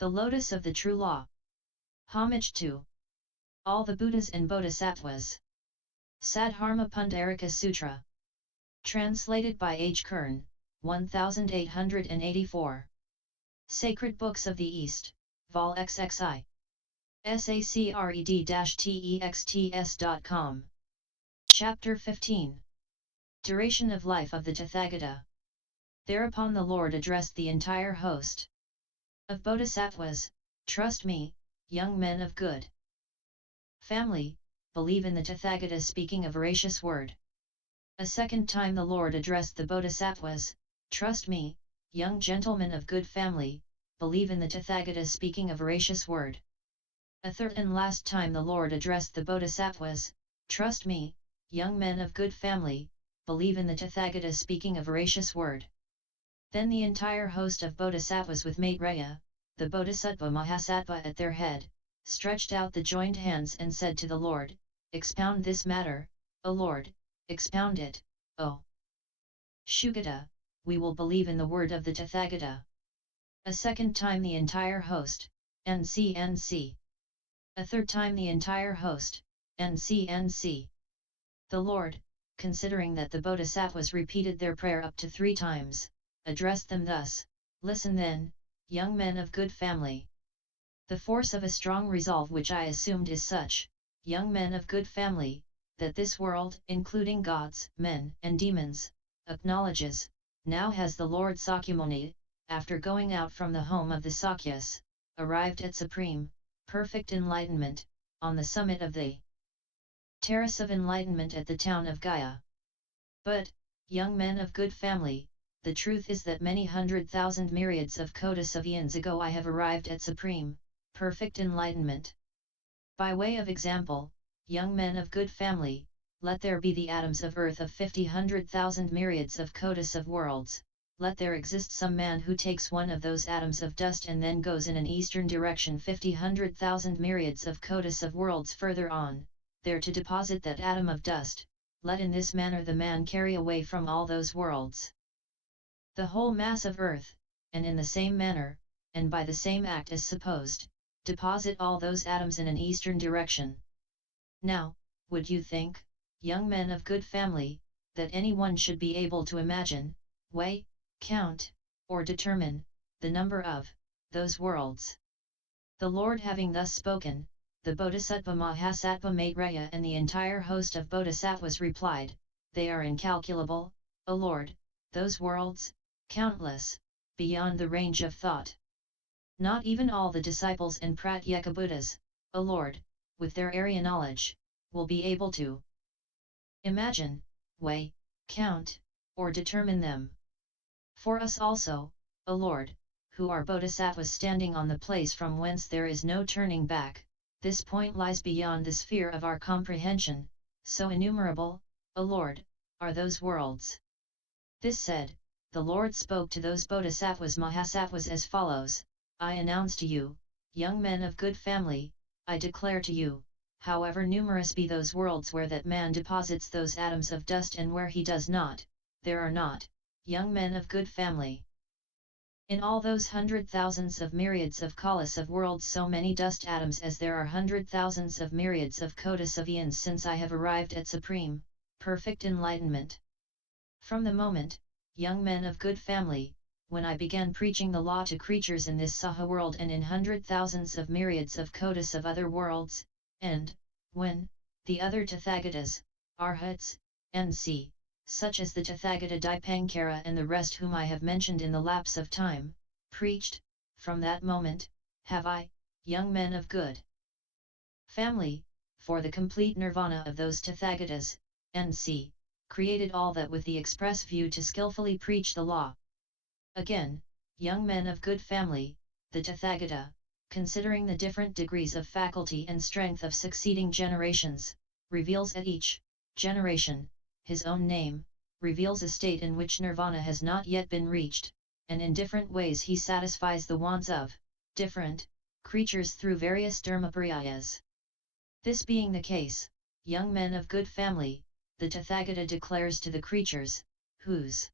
The Lotus of the True Law. Homage to all the Buddhas and Bodhisattvas. Sadharma-pundarika Sutra. Translated by H. Kern, 1884. Sacred Books of the East, Vol. XXI. Sacred-texts.com. Chapter 15. Duration of Life of the Tathagata. Thereupon the Lord addressed the entire host of Bodhisattvas, "Trust me, young men of good family, believe in the Tathagata speaking a veracious word." A second time the Lord addressed the Bodhisattvas, "Trust me, young gentlemen of good family, believe in the Tathagata speaking a veracious word." A third and last time the Lord addressed the Bodhisattvas, "Trust me, young men of good family, believe in the Tathagata speaking a veracious word." Then the entire host of Bodhisattvas with Maitreya, the Bodhisattva Mahasattva at their head, stretched out the joined hands and said to the Lord, "Expound this matter, O Lord, expound it, O Shugata, we will believe in the word of the Tathagata." A second time the entire host, NC. A third time the entire host, NC. The Lord, considering that the Bodhisattvas repeated their prayer up to 3 times, addressed them thus, "Listen then, young men of good family. The force of a strong resolve which I assumed is such, young men of good family, that this world, including gods, men, and demons, acknowledges, now has the Lord Sakyamuni, after going out from the home of the Sakyas, arrived at supreme, perfect enlightenment, on the summit of the terrace of enlightenment at the town of Gaya. But, young men of good family, the truth is that many 100,000 myriads of kotis of eons ago I have arrived at supreme, perfect enlightenment. By way of example, young men of good family, let there be the atoms of earth of 50,100,000 myriads of kotis of worlds, let there exist some man who takes one of those atoms of dust and then goes in an eastern direction 50,100,000 myriads of kotis of worlds further on, there to deposit that atom of dust, let in this manner the man carry away from all those worlds the whole mass of earth, and in the same manner, and by the same act as supposed, deposit all those atoms in an eastern direction. Now, would you think, young men of good family, that anyone should be able to imagine, weigh, count, or determine, the number of those worlds?" The Lord having thus spoken, the Bodhisattva Mahasattva Maitreya and the entire host of Bodhisattvas replied, "They are incalculable, O Lord, those worlds, countless, beyond the range of thought. Not even all the disciples and Pratyeka Buddhas, O Lord, with their area knowledge, will be able to imagine, weigh, count, or determine them. For us also, O Lord, who are Bodhisattvas standing on the place from whence there is no turning back, this point lies beyond the sphere of our comprehension, so innumerable, O Lord, are those worlds." This said, the Lord spoke to those Bodhisattvas Mahasattvas as follows, "I announce to you, young men of good family, I declare to you, however numerous be those worlds where that man deposits those atoms of dust and where he does not, there are not, young men of good family, in all those 100,000s of myriads of kolis of worlds so many dust atoms as there are 100,000s of myriads of kotis of eons since I have arrived at supreme, perfect enlightenment. From the moment, young men of good family, when I began preaching the law to creatures in this Saha-world and in 100,000s of myriads of kotis of other worlds, and, when, the other Tathagatas, Arhats, NC, such as the Tathagata Dîpankara and the rest whom I have mentioned in the lapse of time, preached, from that moment, have I, young men of good family, for the complete Nirvana of those Tathagatas, NC, created all that with the express view to skillfully preach the law. Again, young men of good family, the Tathagata, considering the different degrees of faculty and strength of succeeding generations, reveals at each generation his own name, reveals a state in which Nirvana has not yet been reached, and in different ways he satisfies the wants of different creatures through various Dharmaparyayas. This being the case, young men of good family, the Tathagata declares to the creatures, whose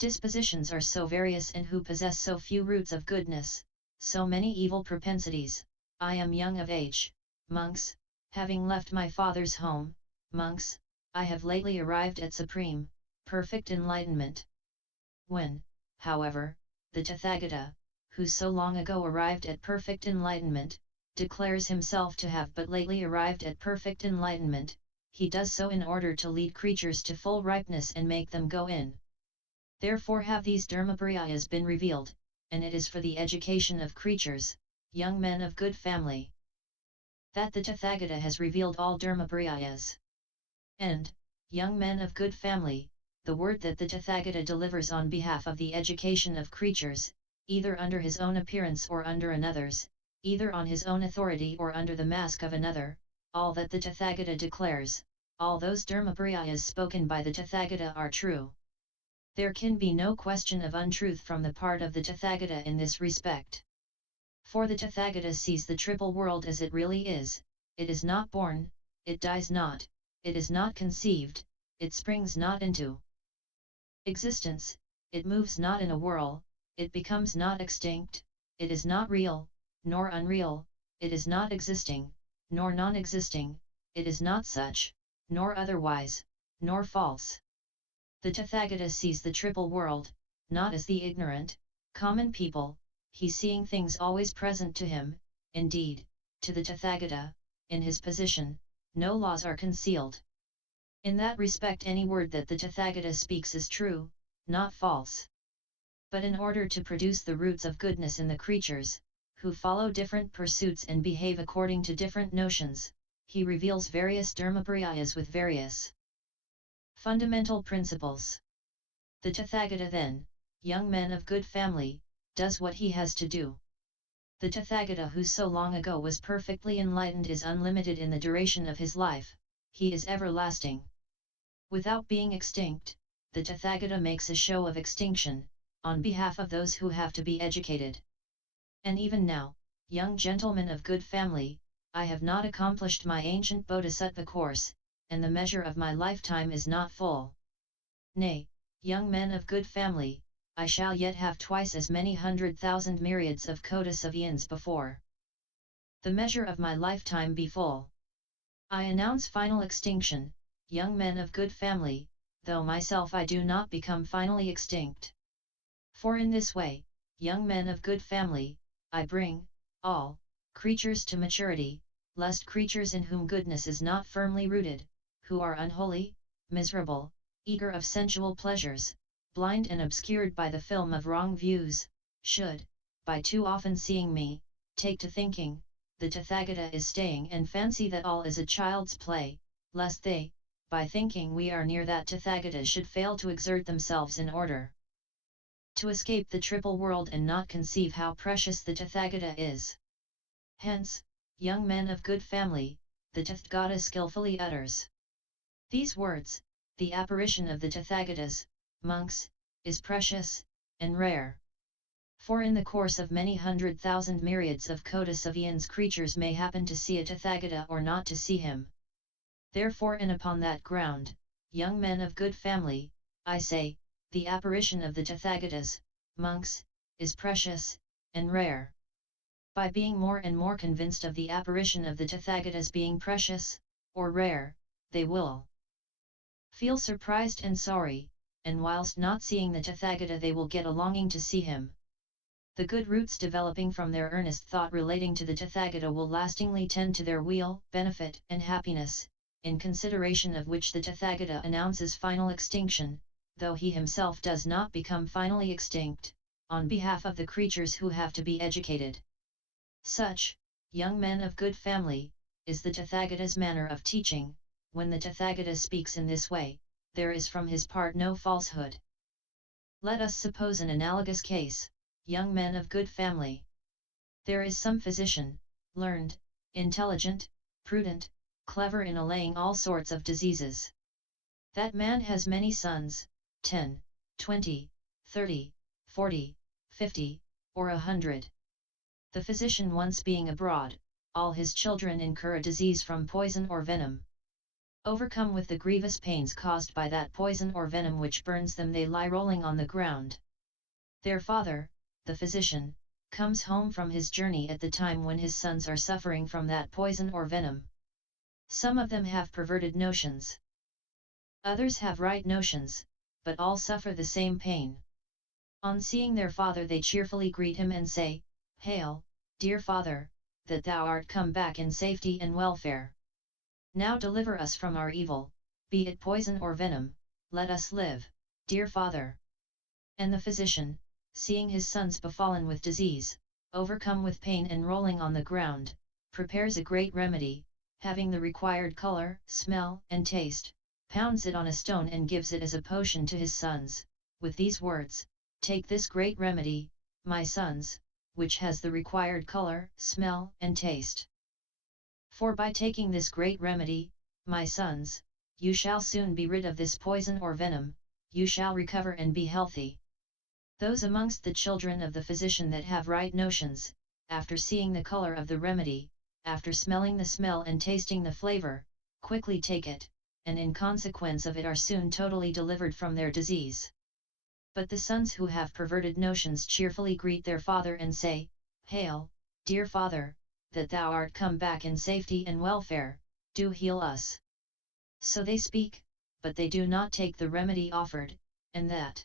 dispositions are so various and who possess so few roots of goodness, so many evil propensities, I am young of age, monks, having left my father's home, monks, I have lately arrived at supreme, perfect enlightenment. When, however, the Tathagata, who so long ago arrived at perfect enlightenment, declares himself to have but lately arrived at perfect enlightenment, he does so in order to lead creatures to full ripeness and make them go in. Therefore have these Dharmaparyayas been revealed, and it is for the education of creatures, young men of good family, that the Tathagata has revealed all Dharmaparyayas. And, young men of good family, the word that the Tathagata delivers on behalf of the education of creatures, either under his own appearance or under another's, either on his own authority or under the mask of another, all that the Tathagata declares, all those Dharmaparyayas spoken by the Tathagata are true. There can be no question of untruth from the part of the Tathagata in this respect. For the Tathagata sees the triple world as it really is, it is not born, it dies not, it is not conceived, it springs not into existence, it moves not in a whirl, it becomes not extinct, it is not real, nor unreal, it is not existing, nor non-existing, it is not such, nor otherwise, nor false. The Tathagata sees the triple world, not as the ignorant, common people, he seeing things always present to him. Indeed, to the Tathagata, in his position, no laws are concealed. In that respect any word that the Tathagata speaks is true, not false. But in order to produce the roots of goodness in the creatures, who follow different pursuits and behave according to different notions, he reveals various Dharmaparyayas with various fundamental principles. The Tathagata then, young men of good family, does what he has to do. The Tathagata who so long ago was perfectly enlightened is unlimited in the duration of his life, he is everlasting. Without being extinct, the Tathagata makes a show of extinction, on behalf of those who have to be educated. And even now, young gentlemen of good family, I have not accomplished my ancient Bodhisattva course, and the measure of my lifetime is not full. Nay, young men of good family, I shall yet have twice as many 100,000 myriads of kotis of Æons before the measure of my lifetime be full. I announce final extinction, young men of good family, though myself I do not become finally extinct. For in this way, young men of good family, I bring all creatures to maturity, lest creatures in whom goodness is not firmly rooted, who are unholy, miserable, eager of sensual pleasures, blind and obscured by the film of wrong views, should, by too often seeing me, take to thinking, the Tathagata is staying and fancy that all is a child's play, lest they, by thinking we are near that Tathagata should fail to exert themselves in order to escape the triple world and not conceive how precious the Tathagata is. Hence, young men of good family, the Tathagata skillfully utters these words, the apparition of the Tathagatas, monks, is precious, and rare. For in the course of many 100,000 myriads of kotis of Æons creatures may happen to see a Tathagata or not to see him. Therefore and upon that ground, young men of good family, I say, the apparition of the Tathagatas, monks, is precious, and rare. By being more and more convinced of the apparition of the Tathagatas being precious, or rare, they will feel surprised and sorry, and whilst not seeing the Tathagata they will get a longing to see him. The good roots developing from their earnest thought relating to the Tathagata will lastingly tend to their weal, benefit and happiness, in consideration of which the Tathagata announces final extinction, though he himself does not become finally extinct, on behalf of the creatures who have to be educated. Such, young men of good family, is the Tathagata's manner of teaching. When the Tathagata speaks in this way, there is from his part no falsehood. Let us suppose an analogous case, young men of good family. There is some physician, learned, intelligent, prudent, clever in allaying all sorts of diseases. That man has many sons, 10, 20, 30, 40, 50, or 100. The physician once being abroad, all his children incur a disease from poison or venom. Overcome with the grievous pains caused by that poison or venom which burns them, they lie rolling on the ground. Their father, the physician, comes home from his journey at the time when his sons are suffering from that poison or venom. Some of them have perverted notions. Others have right notions, but all suffer the same pain. On seeing their father they cheerfully greet him and say, "Hail, dear father, that thou art come back in safety and welfare. Now deliver us from our evil, be it poison or venom, let us live, dear father." And the physician, seeing his sons befallen with disease, overcome with pain and rolling on the ground, prepares a great remedy, having the required color, smell, and taste, pounds it on a stone and gives it as a potion to his sons, with these words, "Take this great remedy, my sons, which has the required color, smell, and taste. For by taking this great remedy, my sons, you shall soon be rid of this poison or venom, you shall recover and be healthy." Those amongst the children of the physician that have right notions, after seeing the color of the remedy, after smelling the smell and tasting the flavor, quickly take it, and in consequence of it are soon totally delivered from their disease. But the sons who have perverted notions cheerfully greet their father and say, "Hail, dear father, that thou art come back in safety and welfare, do heal us." So they speak, but they do not take the remedy offered, and that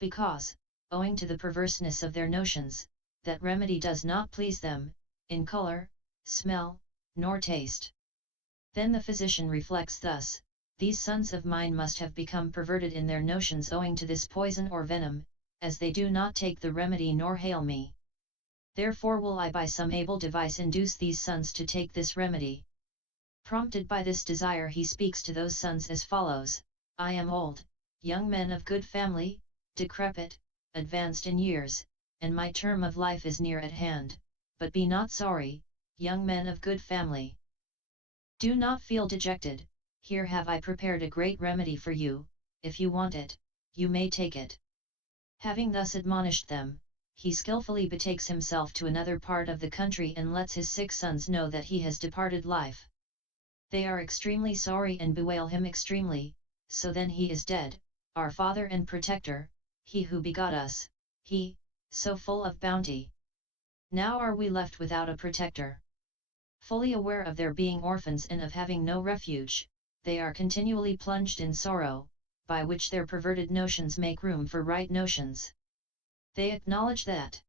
because, owing to the perverseness of their notions, that remedy does not please them, in color, smell, nor taste. Then the physician reflects thus, "These sons of mine must have become perverted in their notions owing to this poison or venom, as they do not take the remedy nor hail me. Therefore will I by some able device induce these sons to take this remedy." Prompted by this desire he speaks to those sons as follows, "I am old, young men of good family, decrepit, advanced in years, and my term of life is near at hand, but be not sorry, young men of good family. Do not feel dejected, here have I prepared a great remedy for you, if you want it, you may take it." Having thus admonished them, he skilfully betakes himself to another part of the country and lets his 6 sons know that he has departed life. They are extremely sorry and bewail him extremely, "So then he is dead, our father and protector, he who begot us, he, so full of bounty. Now are we left without a protector." Fully aware of their being orphans and of having no refuge, they are continually plunged in sorrow, by which their perverted notions make room for right notions. They acknowledge that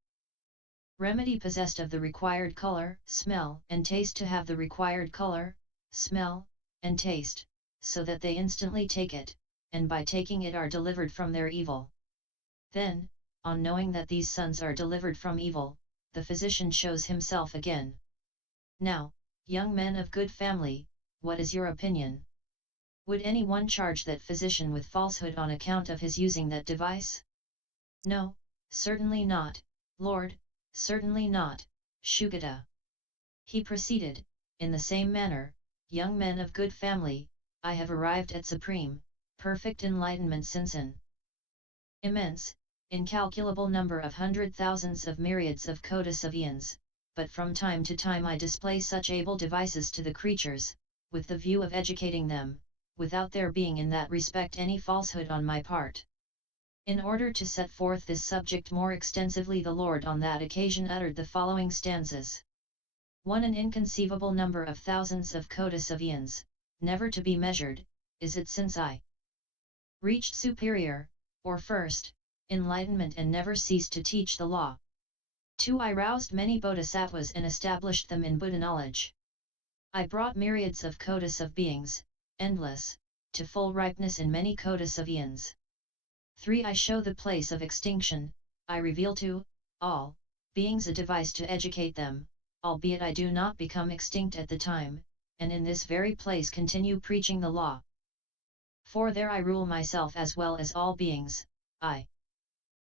remedy possessed of the required color, smell, and taste to have the required color, smell, and taste, so that they instantly take it, and by taking it are delivered from their evil. Then, on knowing that these sons are delivered from evil, the physician shows himself again. "Now, young men of good family, what is your opinion? Would any one charge that physician with falsehood on account of his using that device? No, certainly not, Lord, certainly not, Shugata." He proceeded, in the same manner, "Young men of good family, I have arrived at supreme, perfect enlightenment since an immense, incalculable number of 100,000s of myriads of kotis of Æons, but from time to time I display such able devices to the creatures, with the view of educating them, without there being in that respect any falsehood on my part." In order to set forth this subject more extensively, the Lord on that occasion uttered the following stanzas. "One an inconceivable number of thousands of kotis of Æons, never to be measured, is it since I reached superior, or first, enlightenment and never ceased to teach the law. 2. I roused many bodhisattvas and established them in Buddha knowledge. I brought myriads of kotis of beings, endless, to full ripeness in many kotis of Æons. 3. I show the place of extinction, I reveal to all beings a device to educate them, albeit I do not become extinct at the time, and in this very place continue preaching the law. 4. There I rule myself as well as all beings, I.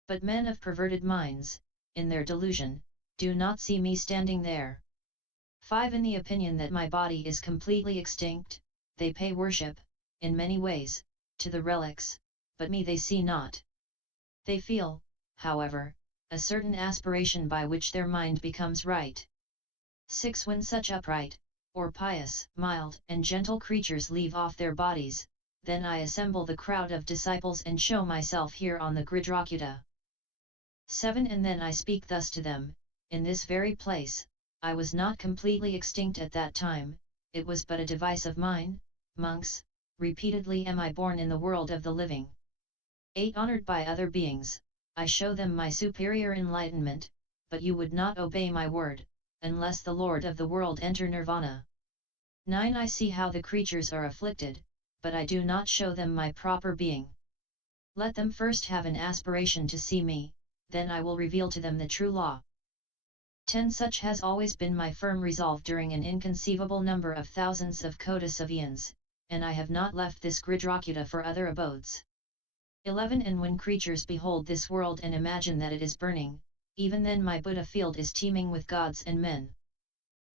But men of perverted minds, in their delusion, do not see me standing there. 5. In the opinion that my body is completely extinct, they pay worship, in many ways, to the relics, but me they see not. They feel, however, a certain aspiration by which their mind becomes right. 6. When such upright, or pious, mild, and gentle creatures leave off their bodies, then I assemble the crowd of disciples and show myself here on the Gridrakutta. 7 And then I speak thus to them, in this very place, I was not completely extinct at that time, it was but a device of mine, monks, repeatedly am I born in the world of the living. 8 Honored by other beings, I show them my superior enlightenment, but you would not obey my word, unless the Lord of the world enter Nirvana. 9 I see how the creatures are afflicted, but I do not show them my proper being. Let them first have an aspiration to see me, then I will reveal to them the true law. 10 Such has always been my firm resolve during an inconceivable number of thousands of kotis of eons, and I have not left this Gridrakutta for other abodes. 11 And when creatures behold this world and imagine that it is burning, even then my Buddha field is teeming with gods and men.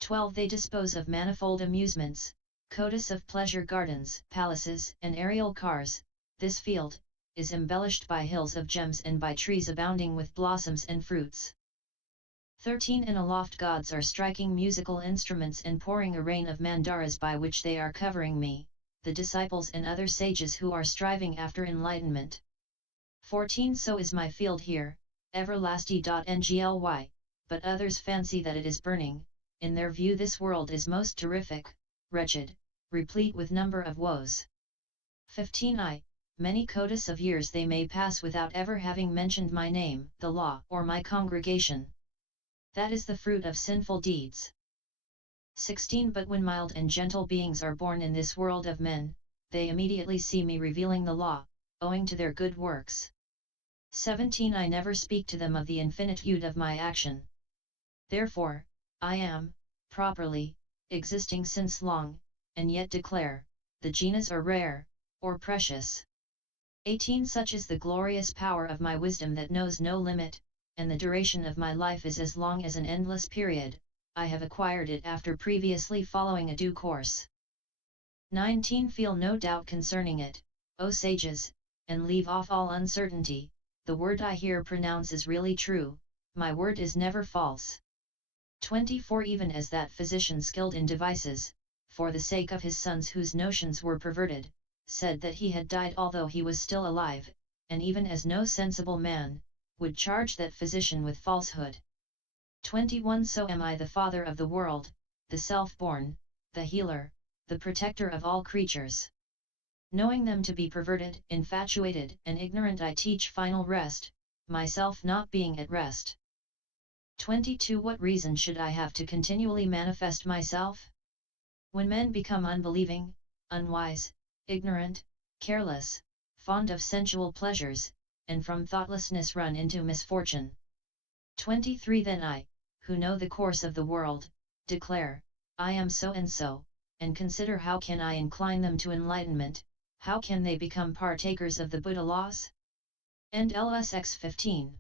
12 They dispose of manifold amusements, kotis of pleasure gardens, palaces, and aerial cars. This field is embellished by hills of gems and by trees abounding with blossoms and fruits. 13 And aloft gods are striking musical instruments and pouring a rain of mandaras by which they are covering me, the disciples and other sages who are striving after enlightenment. 14 So is my field here, everlasting.ngly, but others fancy that it is burning, in their view this world is most terrific, wretched, replete with number of woes. 15 Many kotis of years they may pass without ever having mentioned my name, the law, or my congregation. That is the fruit of sinful deeds. 16 But when mild and gentle beings are born in this world of men, they immediately see me revealing the law, owing to their good works. 17 I never speak to them of the infinitude of my action. Therefore, I am, properly, existing since long, and yet declare, the jinas are rare, or precious. 18 Such is the glorious power of my wisdom that knows no limit, and the duration of my life is as long as an endless period, I have acquired it after previously following a due course. 19 Feel no doubt concerning it, O sages, and leave off all uncertainty, the word I here pronounce is really true, my word is never false. 24 Even as that physician skilled in devices, for the sake of his sons whose notions were perverted, said that he had died although he was still alive, and even as no sensible man would charge that physician with falsehood. 21 So am I the Father of the world, the self-born, the healer, the protector of all creatures. Knowing them to be perverted, infatuated, and ignorant I teach final rest, myself not being at rest. 22 What reason should I have to continually manifest myself? When men become unbelieving, unwise, ignorant, careless, fond of sensual pleasures, and from thoughtlessness run into misfortune. 23 Then I, who know the course of the world, declare, I am so, and consider how can I incline them to enlightenment, how can they become partakers of the Buddha laws? End LSX 15.